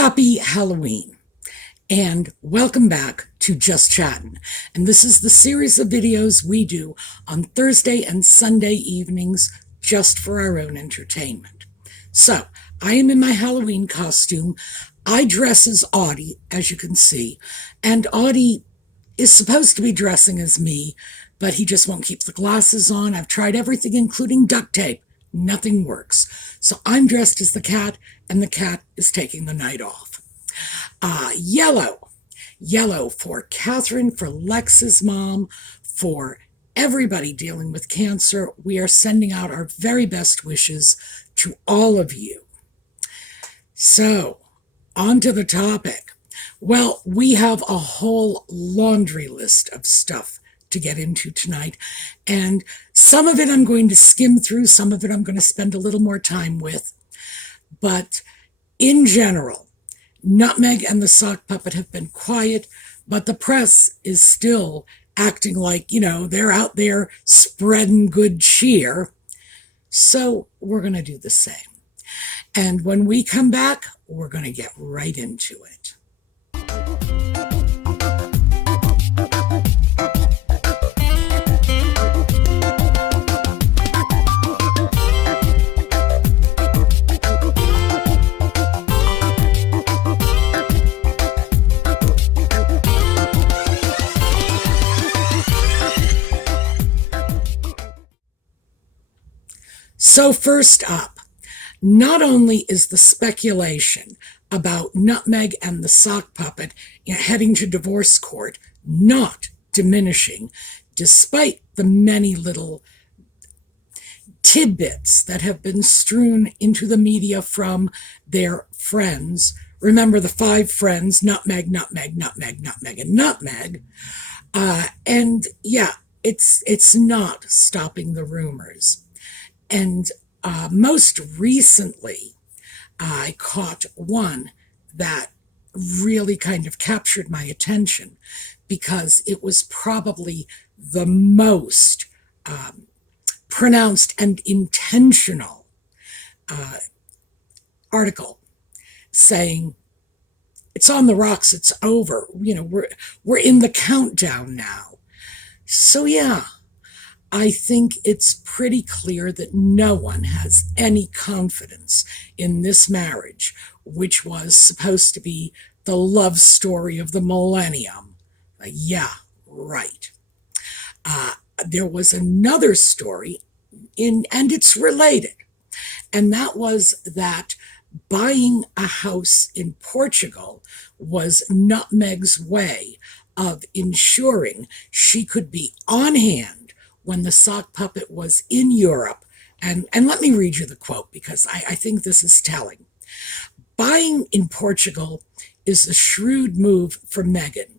Happy Halloween and welcome back to Just Chattin'. And this is the series of videos we do on Thursday and Sunday evenings just for our own entertainment. So I am in my Halloween costume. I dress as Audie, as you can see, and Audie is supposed to be dressing as me, but he just won't keep the glasses on. I've tried everything, including duct tape. Nothing works. So I'm dressed as the cat, and the cat is taking the night off. Yellow. Yellow for Catherine, for Lex's mom, for everybody dealing with cancer. We are sending out our very best wishes to all of you. So, on to the topic. Well, we have a whole laundry list of stuff to get into tonight, and some of it I'm going to skim through, some of it I'm going to spend a little more time with. But in general, Nutmeg and the sock puppet have been quiet, but the press is still acting like, they're out there spreading good cheer. So we're going to do the same. And when we come back, we're going to get right into it. So first up, not only is the speculation about Nutmeg and the sock puppet heading to divorce court not diminishing, despite the many little tidbits that have been strewn into the media from their friends. Remember the 5 friends, Nutmeg, Nutmeg, Nutmeg, Nutmeg, and Nutmeg. And yeah, it's not stopping the rumors. And most recently, I caught one that really kind of captured my attention because it was probably the most pronounced and intentional article saying, it's on the rocks, it's over, we're in the countdown now. So yeah, I think it's pretty clear that no one has any confidence in this marriage, which was supposed to be the love story of the millennium. Yeah, right. There was another story, and it's related, and that was that buying a house in Portugal was Nutmeg's way of ensuring she could be on hand when the sock puppet was in Europe. And let me read you the quote because I think this is telling. Buying in Portugal is a shrewd move for Meghan.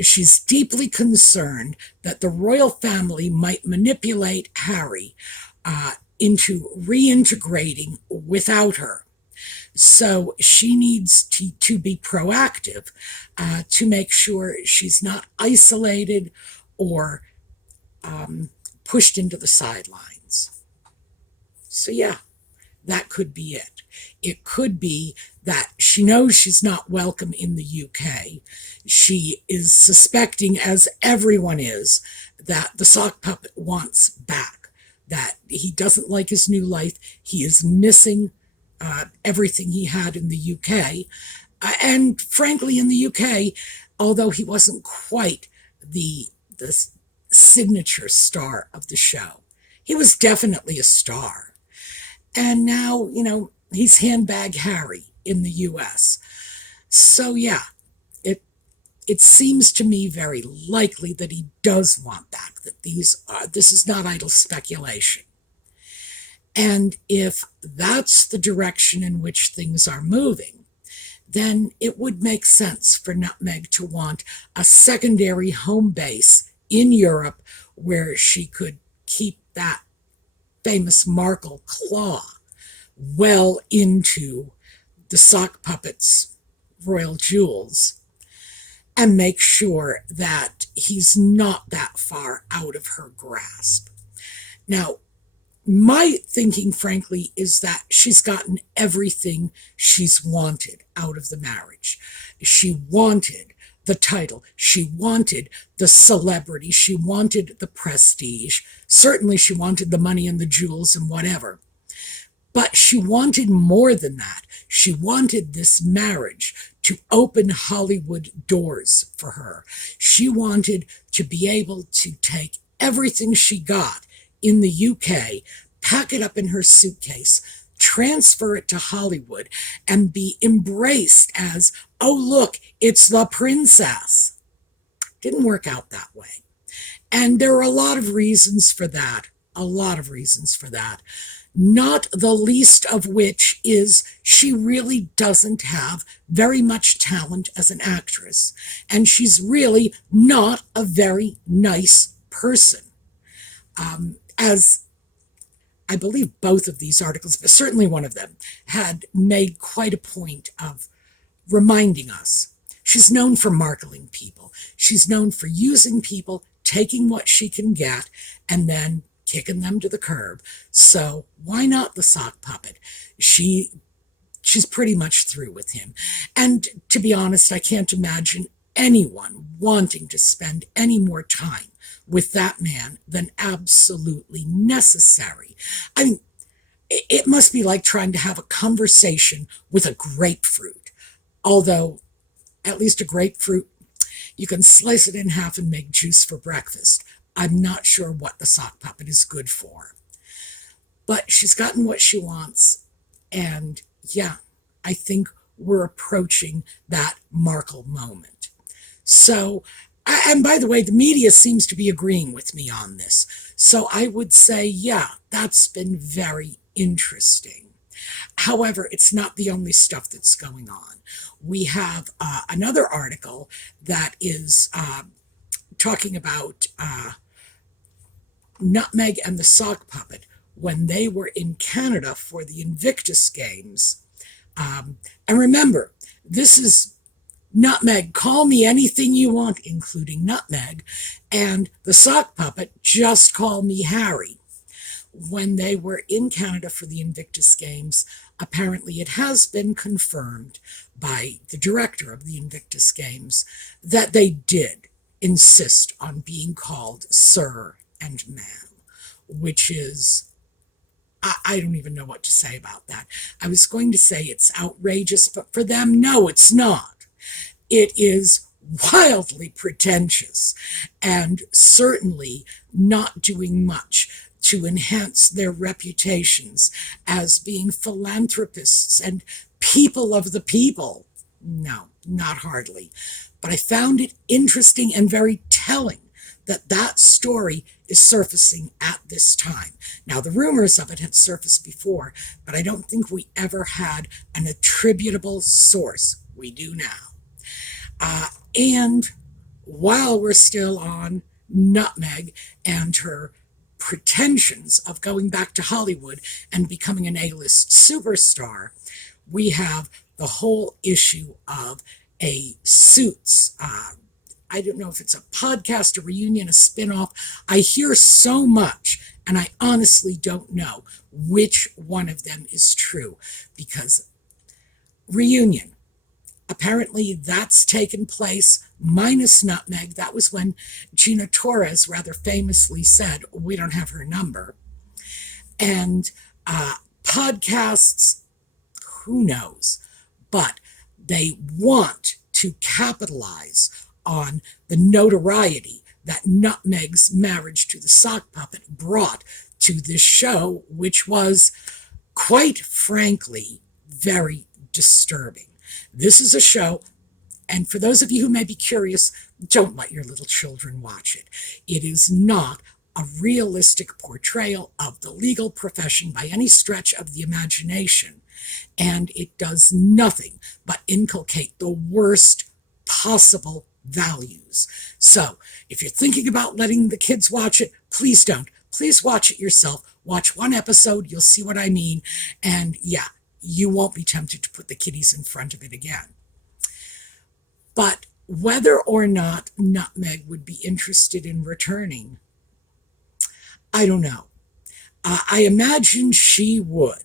She's deeply concerned that the royal family might manipulate Harry into reintegrating without her. So she needs to be proactive to make sure she's not isolated or pushed into the sidelines. So yeah, that could be it. It could be that she knows she's not welcome in the UK. She is suspecting, as everyone is, that the sock puppet wants back, that he doesn't like his new life. He is missing everything he had in the UK. And frankly, in the UK, although he wasn't quite the signature star of the show, he was definitely a star. And now, he's handbag Harry in the US. So yeah, it seems to me very likely that he does want back, that this is not idle speculation. And if that's the direction in which things are moving, then it would make sense for Nutmeg to want a secondary home base in Europe where she could keep that famous Markle claw well into the sock puppet's royal jewels and make sure that he's not that far out of her grasp. Now, My thinking, frankly, is that she's gotten everything she's wanted out of the marriage. She wanted the title, she wanted the celebrity, she wanted the prestige. Certainly, she wanted the money and the jewels and whatever. But she wanted more than that. She wanted this marriage to open Hollywood doors for her. She wanted to be able to take everything she got in the UK, pack it up in her suitcase, transfer it to Hollywood, and be embraced as, oh, look, it's the princess. Didn't work out that way. And there are a lot of reasons for that. A lot of reasons for that. Not the least of which is she really doesn't have very much talent as an actress. And she's really not a very nice person. As I believe both of these articles, but certainly one of them, had made quite a point of reminding us. She's known for marketing people. She's known for using people, taking what she can get, and then kicking them to the curb. So why not the sock puppet? She's pretty much through with him. And to be honest, I can't imagine anyone wanting to spend any more time with that man than absolutely necessary. I mean, it must be like trying to have a conversation with a grapefruit. Although, at least a grapefruit, you can slice it in half and make juice for breakfast. I'm not sure what the sock puppet is good for. But she's gotten what she wants. And yeah, I think we're approaching that Markle moment. So, and by the way, the media seems to be agreeing with me on this. So I would say, yeah, that's been very interesting. However, it's not the only stuff that's going on. We have another article that is talking about Nutmeg and the Sock Puppet when they were in Canada for the Invictus Games. And remember, this is Nutmeg, call me anything you want, including Nutmeg, and the Sock Puppet, just call me Harry. When they were in Canada for the Invictus Games, apparently it has been confirmed by the director of the Invictus Games that they did insist on being called Sir and Ma'am, which is, I don't even know what to say about that. I was going to say it's outrageous, but for them, no, it's not. It is wildly pretentious and certainly not doing much to enhance their reputations as being philanthropists and people of the people. No, not hardly. But I found it interesting and very telling that that story is surfacing at this time. Now, the rumors of it had surfaced before, but I don't think we ever had an attributable source. We do now. And while we're still on Nutmeg and her pretensions of going back to Hollywood and becoming an A-list superstar, we have the whole issue of a Suits. I don't know if it's a podcast, a reunion, a spinoff. I hear so much, and I honestly don't know which one of them is true, because reunion, apparently that's taken place minus Nutmeg. That was when Gina Torres rather famously said, we don't have her number. And podcasts, who knows? But they want to capitalize on the notoriety that Nutmeg's marriage to the sock puppet brought to this show, which was, quite frankly, very disturbing. This is a show, and for those of you who may be curious, don't let your little children watch it. It is not a realistic portrayal of the legal profession by any stretch of the imagination, and it does nothing but inculcate the worst possible values. So, if you're thinking about letting the kids watch it, please don't. Please watch it yourself. Watch one episode, you'll see what I mean, and yeah, you won't be tempted to put the kiddies in front of it again. But whether or not Nutmeg would be interested in returning, I don't know. I imagine she would.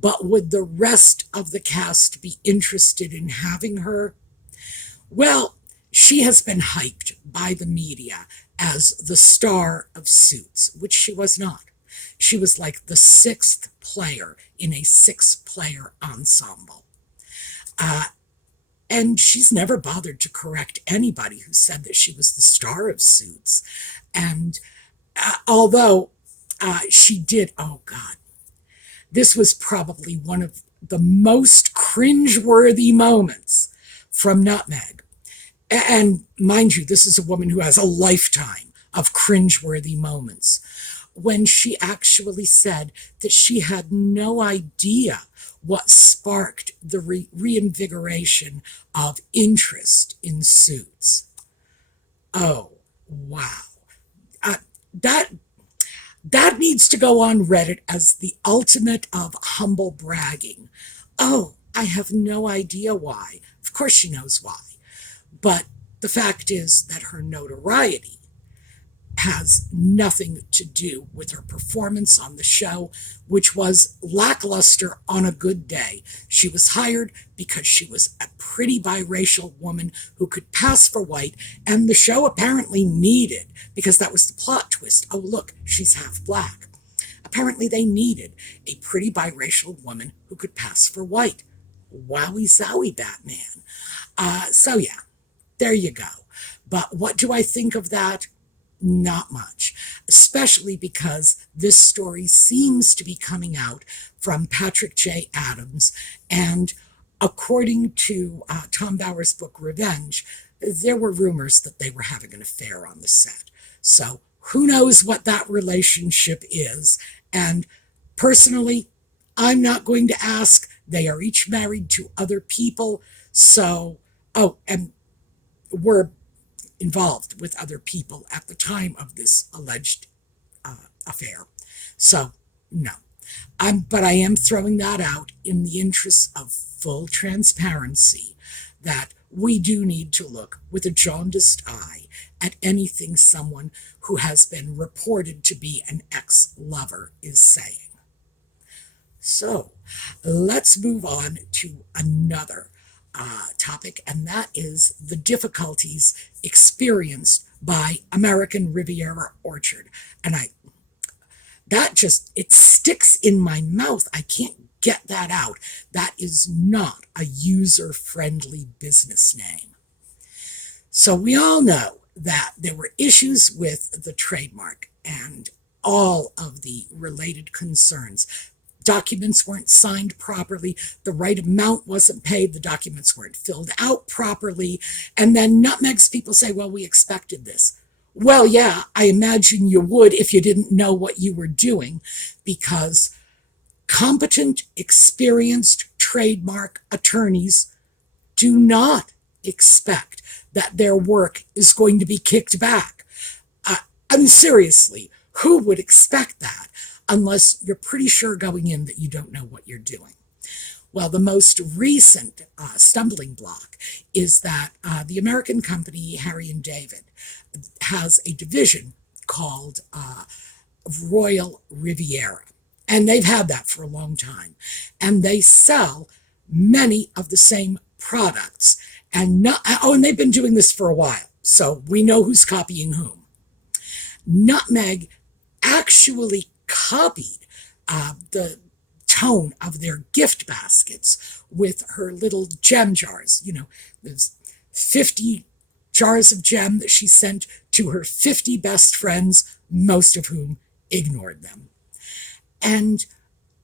But would the rest of the cast be interested in having her? Well, she has been hyped by the media as the star of Suits, which she was not. She was like the sixth player in a six-player ensemble. Uh, and she's never bothered to correct anybody who said that she was the star of Suits. And although she did, oh God, this was probably one of the most cringeworthy moments from Nutmeg. And mind you, this is a woman who has a lifetime of cringeworthy moments. When she actually said that she had no idea what sparked the reinvigoration of interest in Suits. Oh, wow. Uh, that that needs to go on Reddit as the ultimate of humble bragging. Oh, I have no idea why. Of course she knows why. But the fact is that her notoriety has nothing to do with her performance on the show, which was lackluster on a good day. She was hired because she was a pretty biracial woman who could pass for white, and the show apparently needed, because that was the plot twist. Oh, look, she's half black. Apparently they needed a pretty biracial woman who could pass for white. Wowie zowie, Batman. So yeah, there you go. But what do I think of that? Not much, especially because this story seems to be coming out from Patrick J. Adams. And according to Tom Bauer's book Revenge, there were rumors that they were having an affair on the set. So who knows what that relationship is. And personally, I'm not going to ask. They are each married to other people. So, oh, and we're involved with other people at the time of this alleged affair. So, no. But I am throwing that out in the interest of full transparency that we do need to look with a jaundiced eye at anything someone who has been reported to be an ex-lover is saying. So, let's move on to another topic, and that is the difficulties experienced by American Riviera Orchard. And it sticks in my mouth. I can't get that out. That is not a user-friendly business name. So we all know that there were issues with the trademark and all of the related concerns. Documents weren't signed properly, the right amount wasn't paid, the documents weren't filled out properly, and then Nutmeg's people say, well, we expected this. Well, yeah, I imagine you would if you didn't know what you were doing, because competent, experienced trademark attorneys do not expect that their work is going to be kicked back. I mean, seriously, who would expect that? Unless you're pretty sure going in that you don't know what you're doing. Well, the most recent stumbling block is that the American company Harry and David has a division called Royal Riviera. And they've had that for a long time. And they sell many of the same products. And they've been doing this for a while. So we know who's copying whom. Nutmeg actually copied the tone of their gift baskets with her little gem jars. You know, there's 50 jars of gem that she sent to her 50 best friends, most of whom ignored them. And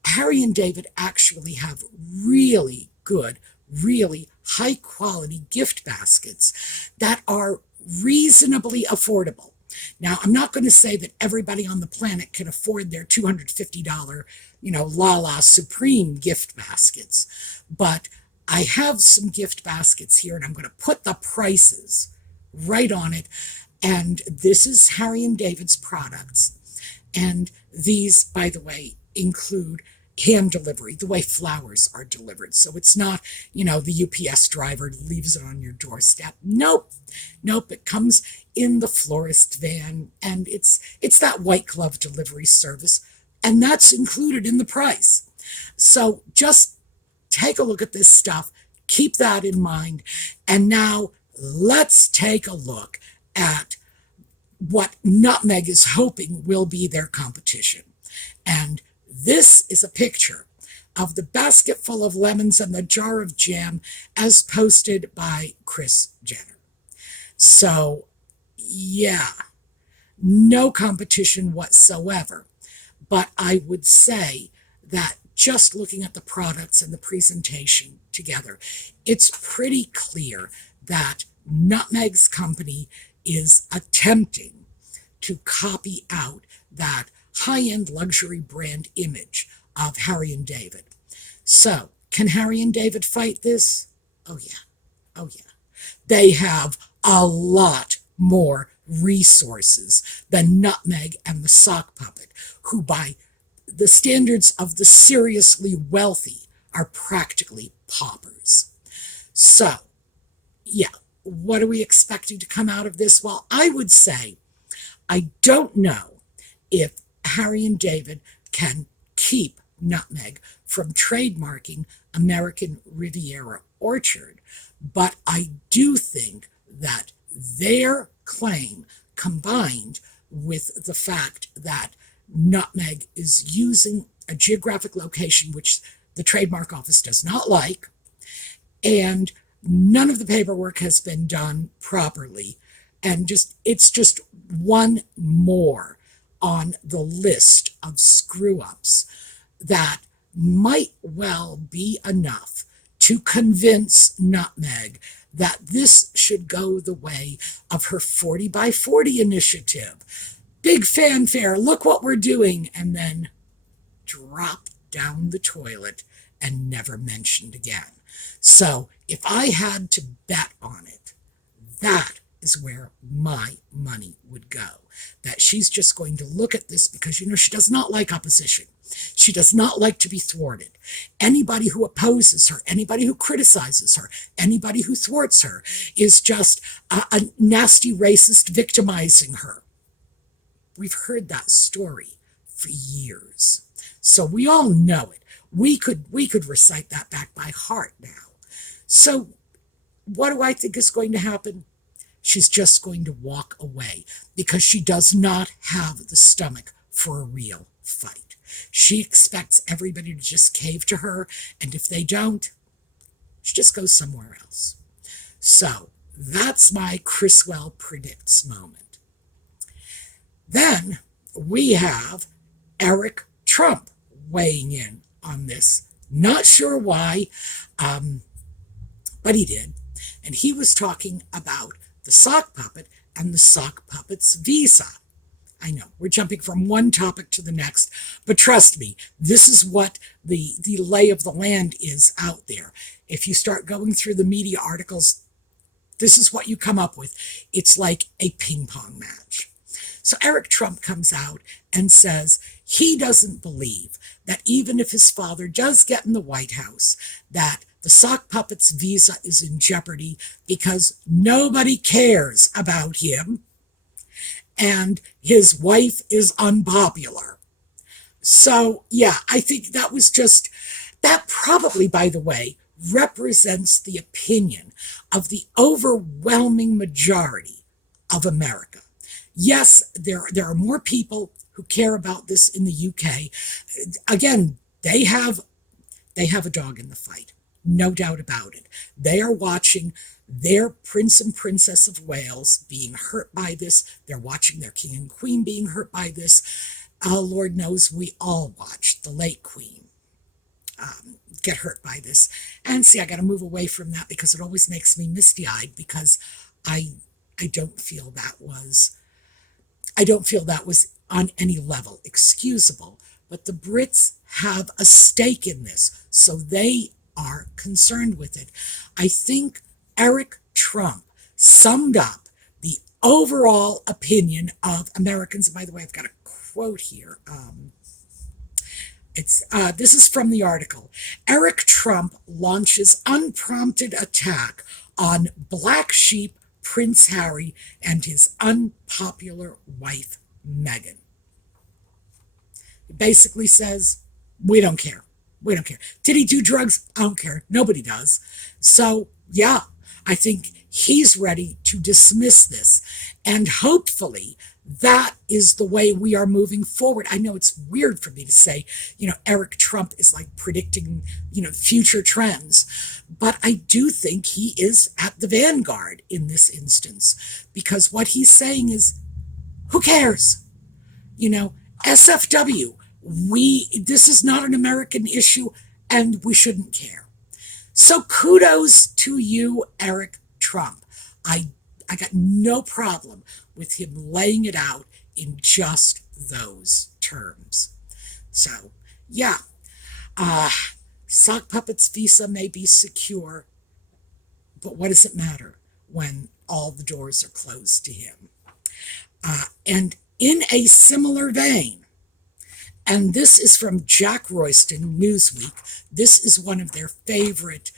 Harry and David actually have really good, really high quality gift baskets that are reasonably affordable. Now, I'm not going to say that everybody on the planet can afford their $250, Lala Supreme gift baskets, but I have some gift baskets here, and I'm going to put the prices right on it. And this is Harry and David's products. And these, by the way, include hand delivery, the way flowers are delivered. So it's not, the UPS driver leaves it on your doorstep. Nope. It comes in the florist van, and it's that white glove delivery service. and that's included in the price. So just take a look at this stuff, keep that in mind, and now let's take a look at what Nutmeg is hoping will be their competition. And this is a picture of the basket full of lemons and the jar of jam as posted by Kris Jenner. So, yeah, no competition whatsoever. But I would say that just looking at the products and the presentation together, it's pretty clear that Nutmeg's company is attempting to copy out that high-end luxury brand image of Harry and David. So, can Harry and David fight this? Oh yeah, oh yeah. They have a lot more resources than Nutmeg and the sock puppet, who by the standards of the seriously wealthy are practically paupers. So, yeah, what are we expecting to come out of this? Well, I would say I don't know if Harry and David can keep Nutmeg from trademarking American Riviera Orchard, but I do think that their claim, combined with the fact that Nutmeg is using a geographic location which the trademark office does not like, and none of the paperwork has been done properly, and it's just one more on the list of screw-ups that might well be enough to convince Nutmeg that this should go the way of her 40 by 40 initiative. Big fanfare, look what we're doing, and then drop down the toilet and never mentioned again. So if I had to bet on it, that is where my money would go. That she's just going to look at this because, she does not like opposition. She does not like to be thwarted. Anybody who opposes her, anybody who criticizes her, anybody who thwarts her is just a nasty racist victimizing her. We've heard that story for years. So we all know it. We could recite that back by heart now. So what do I think is going to happen? She's just going to walk away because she does not have the stomach for a real fight. She expects everybody to just cave to her, and if they don't, she just goes somewhere else. So that's my Criswell predicts moment. Then we have Eric Trump weighing in on this. Not sure why, but he did. And he was talking about the sock puppet and the sock puppet's visa. I know, we're jumping from one topic to the next, but trust me, this is what the lay of the land is out there. If you start going through the media articles, this is what you come up with. It's like a ping pong match. So Eric Trump comes out and says he doesn't believe that even if his father does get in the White House, that the sock puppet's visa is in jeopardy because nobody cares about him and his wife is unpopular. So, yeah, I think that probably, by the way, represents the opinion of the overwhelming majority of America. Yes, there are more people who care about this in the UK. Again, they have a dog in the fight, no doubt about it. They are watching their Prince and Princess of Wales being hurt by this. They're watching their King and Queen being hurt by this. Lord knows we all watched the late Queen get hurt by this. And see, I got to move away from that because it always makes me misty-eyed because I don't feel that was on any level excusable. But the Brits have a stake in this, so they are concerned with it. I think Eric Trump summed up the overall opinion of Americans. And by the way, I've got a quote here. This is from the article. Eric Trump launches unprompted attack on black sheep Prince Harry and his unpopular wife, Meghan. He basically says, we don't care. We don't care. Did he do drugs? I don't care. Nobody does. So, yeah, I think he's ready to dismiss this. And hopefully, that is the way we are moving forward. I know it's weird for me to say, Eric Trump is like predicting, future trends, but I do think he is at the vanguard in this instance because what he's saying is, who cares? SFW, this is not an American issue and we shouldn't care. So kudos to you, Eric Trump. I got no problem with him laying it out in just those terms. So, yeah, sock puppet's visa may be secure, but what does it matter when all the doors are closed to him? And in a similar vein, and this is from Jack Royston, Newsweek. This is one of their favorite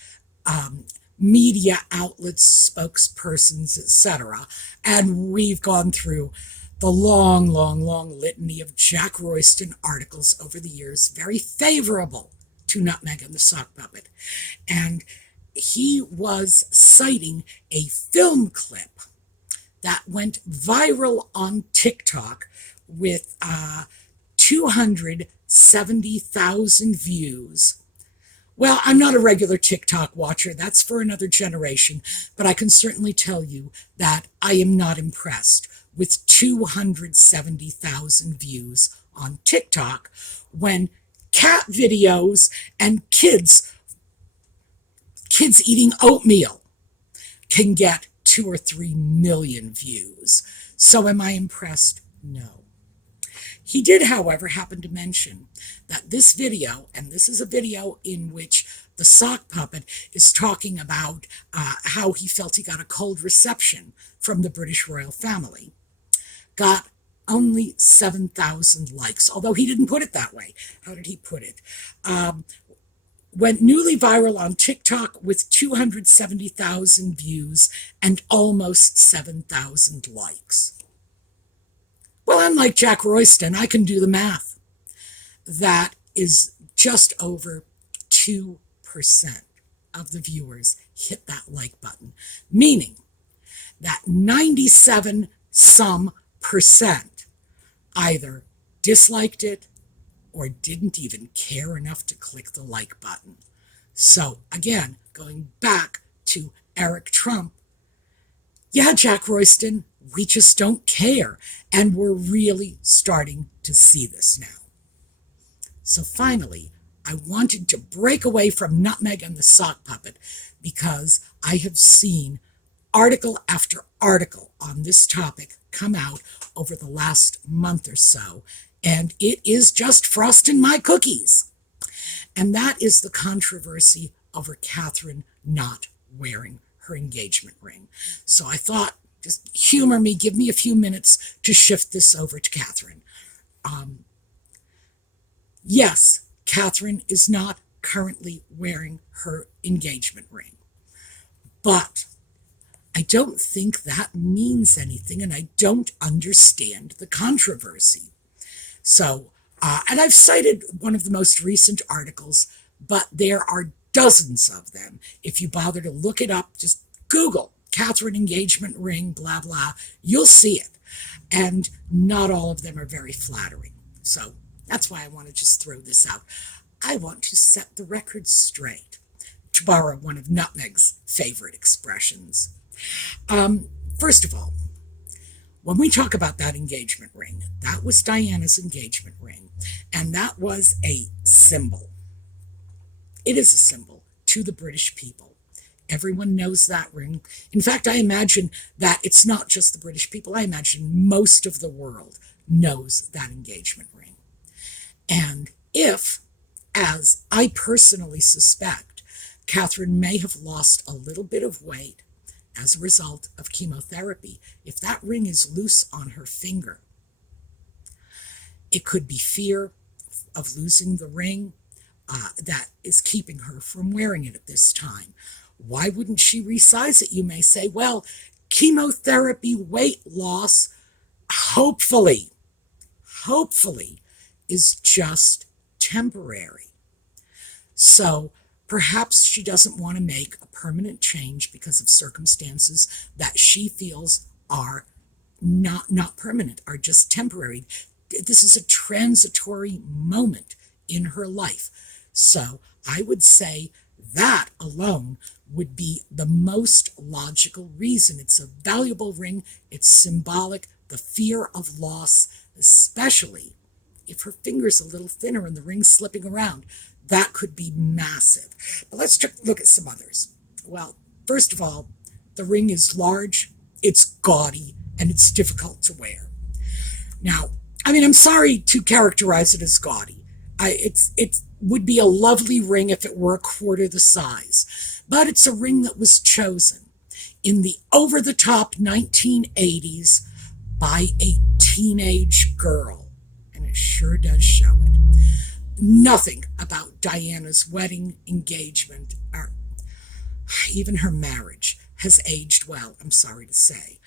media outlets, spokespersons, etc. And we've gone through the long, long, long litany of Jack Royston articles over the years, very favorable to Nutmeg and the Sock Puppet. And he was citing a film clip that went viral on TikTok with 270,000 views. Well, I'm not a regular TikTok watcher. That's for another generation. But I can certainly tell you that I am not impressed with 270,000 views on TikTok when cat videos and kids eating oatmeal can get 2 or 3 million views. So am I impressed? No. He did, however, happen to mention that this video, and this is a video in which the sock puppet is talking about how he felt he got a cold reception from the British royal family, got only 7,000 likes, although he didn't put it that way. How did he put it? Went newly viral on TikTok with 270,000 views and almost 7,000 likes. Well, unlike Jack Royston, I can do the math. That is just over 2% of the viewers hit that like button, meaning that 97 some percent either disliked it or didn't even care enough to click the like button. So again, going back to Eric Trump, yeah, Jack Royston, we just don't care. And we're really starting to see this now. So finally, I wanted to break away from Nutmeg and the Sock Puppet because I have seen article after article on this topic come out over the last month or so, and it is just frosting my cookies. And that is the controversy over Catherine not wearing her engagement ring. So I thought, just humor me, give me a few minutes to shift this over to Catherine. Yes, Catherine is not currently wearing her engagement ring, but I don't think that means anything, and I don't understand the controversy. So, and I've cited one of the most recent articles, but there are dozens of them. If you bother to look it up, just Google Catherine engagement ring, blah, blah, you'll see it. And not all of them are very flattering. So that's why I want to just throw this out. I want to set the record straight, to borrow one of Nutmeg's favorite expressions. First of all, when we talk about that engagement ring, that was Diana's engagement ring, and that was a symbol. It is a symbol to the British people. Everyone knows that ring. In fact, I imagine that it's not just the British people. I imagine most of the world knows that engagement ring. And if, as I personally suspect, Catherine may have lost a little bit of weight as a result of chemotherapy, if that ring is loose on her finger, it could be fear of losing the ring that is keeping her from wearing it at this time. Why wouldn't she resize it? You may say, well, chemotherapy, weight loss, hopefully, is just temporary. So perhaps she doesn't want to make a permanent change because of circumstances that she feels are not permanent, are just temporary. This is a transitory moment in her life. So I would say that alone would be the most logical reason. It's a valuable ring. It's symbolic. The fear of loss, especially if her finger's a little thinner and the ring's slipping around, that could be massive. But let's look at some others. Well, first of all, the ring is large, it's gaudy, and it's difficult to wear. Now, I mean, I'm sorry to characterize it as gaudy. It would be a lovely ring if it were a quarter the size, but it's a ring that was chosen in the over-the-top 1980s by a teenage girl, and it sure does show it. Nothing about Diana's wedding, engagement, or even her marriage has aged well, I'm sorry to say.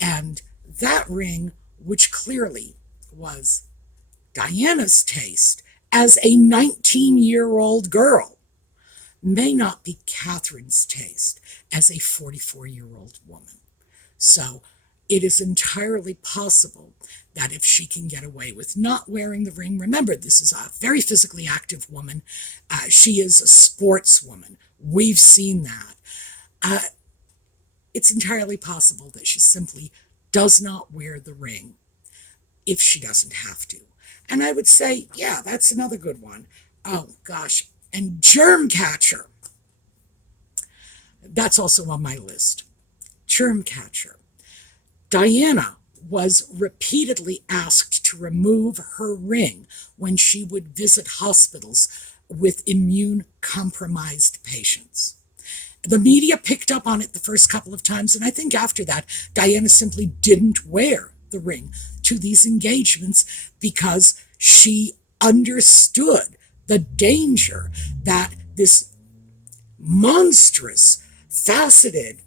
And that ring, which clearly was Diana's taste as a 19-year-old girl, may not be Catherine's taste as a 44-year-old woman. So it is entirely possible that if she can get away with not wearing the ring, remember, this is a very physically active woman. She is a sportswoman. We've seen that. It's entirely possible that she simply does not wear the ring if she doesn't have to. And I would say, yeah, that's another good one. Oh, gosh. And germ catcher. That's also on my list. Germ catcher. Diana was repeatedly asked to remove her ring when she would visit hospitals with immune-compromised patients. The media picked up on it the first couple of times, and I think after that, Diana simply didn't wear the ring to these engagements because she understood the danger that this monstrous, faceted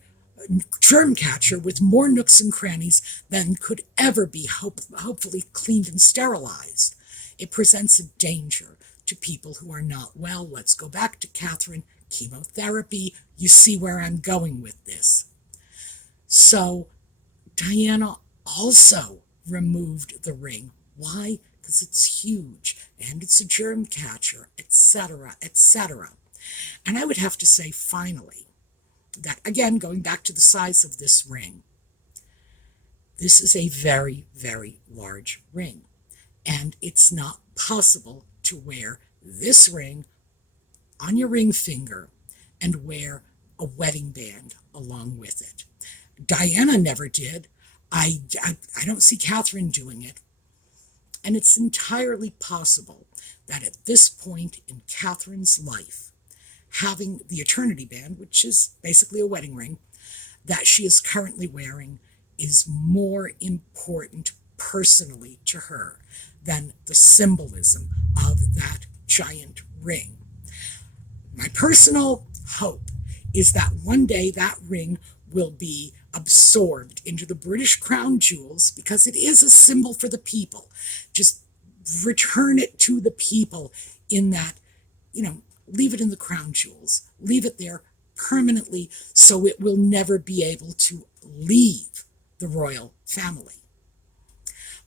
germ catcher with more nooks and crannies than could ever be hopefully cleaned and sterilized. It presents a danger to people who are not well. Let's go back to Catherine, chemotherapy. You see where I'm going with this. So Diana also removed the ring. Why? Because it's huge and it's a germ catcher, etc., etc. And I would have to say, finally, that, again, going back to the size of this ring, this is a very, very large ring. And it's not possible to wear this ring on your ring finger and wear a wedding band along with it. Diana never did. I don't see Catherine doing it. And it's entirely possible that at this point in Catherine's life, having the eternity band, which is basically a wedding ring, that she is currently wearing is more important personally to her than the symbolism of that giant ring. My personal hope is that one day that ring will be absorbed into the British crown jewels because it is a symbol for the people. Just return it to the people in that, leave it in the crown jewels. Leave it there permanently so it will never be able to leave the royal family.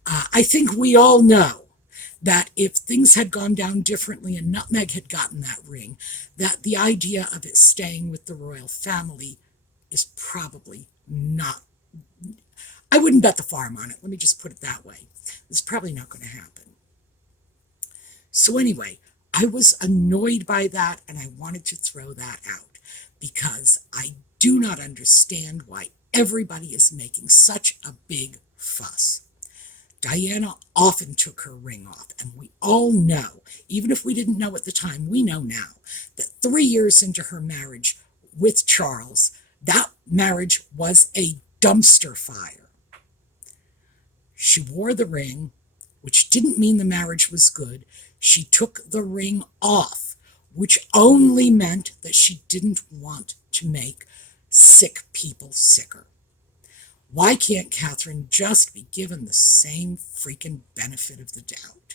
I think we all know that if things had gone down differently and Nutmeg had gotten that ring, that the idea of it staying with the royal family is probably not, I wouldn't bet the farm on it. Let me just put it that way. It's probably not going to happen. So anyway, I was annoyed by that and I wanted to throw that out because I do not understand why everybody is making such a big fuss. Diana often took her ring off, and we all know, even if we didn't know at the time, we know now, that 3 years into her marriage with Charles, that marriage was a dumpster fire. She wore the ring, which didn't mean the marriage was good. She took the ring off, which only meant that she didn't want to make sick people sicker. Why can't Catherine just be given the same freaking benefit of the doubt?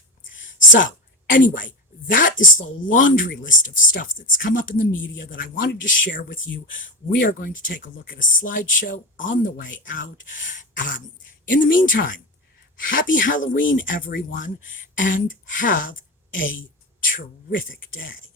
So, anyway, that is the laundry list of stuff that's come up in the media that I wanted to share with you. We are going to take a look at a slideshow on the way out. In the meantime, happy Halloween, everyone, and have a terrific day.